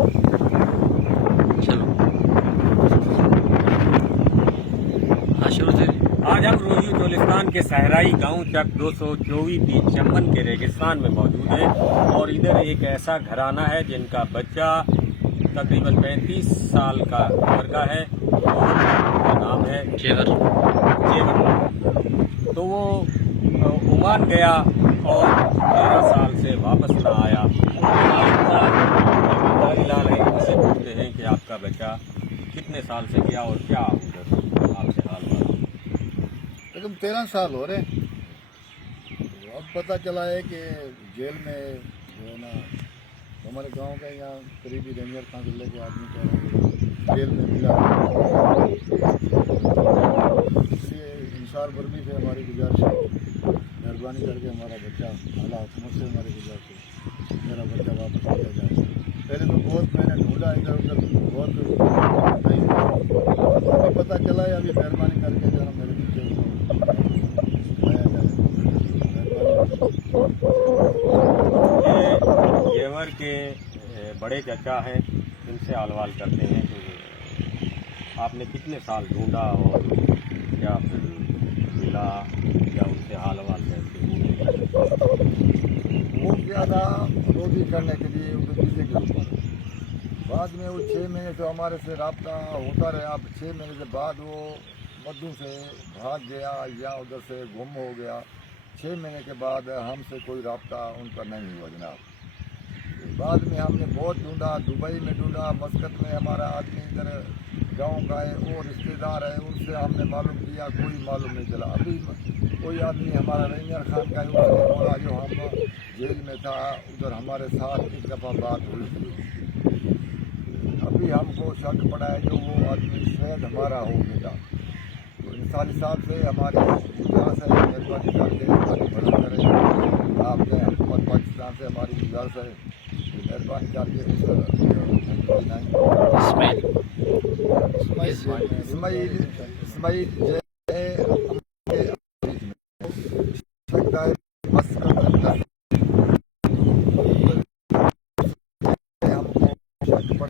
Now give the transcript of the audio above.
चलो हाँ शुरू से। आज हम रोही चोलिस्तान के सहराई गांव चक 224 की चंबन के रेगिस्तान में मौजूद है और इधर एक ऐसा घराना है जिनका बच्चा तकरीबन 35 साल का उम्र का है और उसका नाम है जेवर। जेवर। तो वो ओमान गया और 13 साल से वापस न आया। लाल है, इनसे पूछते हैं कि आपका बच्चा कितने साल से गया और क्या उधर आपसे हाल हुआ। लेकिन 13 साल हो रहे। तो अब पता चला है कि जेल में जो है ना हमारे गांव का यहाँ करीबी रेंजर खां जिले के आदमी कह रहे हैं जेल में मिला। इसलिए इंसार वर्मी से हमारी गुजारिश है, मेहरबानी करके हमारा बच्चा आला हुकूमत से हमारी गुजारिश है मेरा बच्चा वापस लिया जाए। पहले तो बहुत मैंने ढूंढा इधर उधर, बहुत नहीं अभी पता चला है। अभी मेहरबानी करके जो है मेरे बच्चे को लाया जाए। ये जेवर के बड़े चाचा हैं, इनसे हालवाल करते हैं कि आपने कितने साल ढूंढा और क्या फिर मिला या उनसे हालवाल कैसे वो क्या था रोटी करने के लिए उनके पीछे के ऊपर। बाद में वो 6 महीने से हमारे से रब्ता होता रहा। अब 6 महीने के बाद वो मद्दू से भाग गया या उधर से गुम हो गया। 6 महीने के बाद हमसे कोई रब्ता उनका नहीं हुआ जनाब। बाद में हमने बहुत ढूंढा, दुबई में ढूंढा, मस्कत में हमारा आदमी इधर गांव का है वो रिश्तेदार है, उनसे हमने मालूम किया, कोई मालूम नहीं चला। अभी कोई आदमी हमारा रेंजर खान का है, उसने बोला जो हम जेल में था उधर हमारे साथ एक दफ़ा बात हुई थी। अभी हमको शक पड़ा है जो वो आदमी शायद हमारा हो बेटा। तो इंसानी हिसाब से हमारी गुजारिश है, मेहरबानी करके हमारी मदद करें। आप गए हुकूमत पाकिस्तान से हमारी गुजारिश है, मेहरबानी करके इस्माइल हमको